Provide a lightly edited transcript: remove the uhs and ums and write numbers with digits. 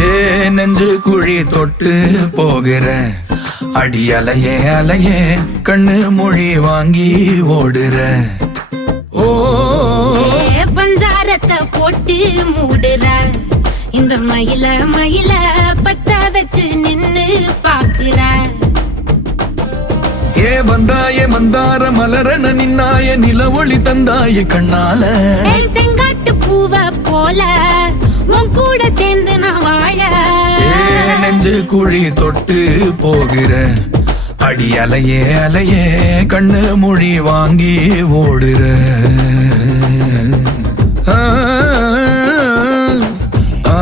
ஏ நெஞ்சு குழி தொட்டு போகிற அடி அலையே அலையே கண்ணு மொழி வாங்கி ஓடுற. ஓ பஞ்சாரத்தை போட்டு மூடுற இந்த மயில மயில பத்த வச்சு நின்னு பாக்குற. ஏ வந்தாய மந்தார மலரன நின்னாய நில ஒளி தந்தாய கண்ணால. செங்காட்டு பூவ போல உன் கூட சேர்ந்து நான் வாழ. நெஞ்சு குழி தொட்டு போகிற அடி அலையே அலையே கண்ணு மொழி வாங்கி ஓடுற. ஆ ஆ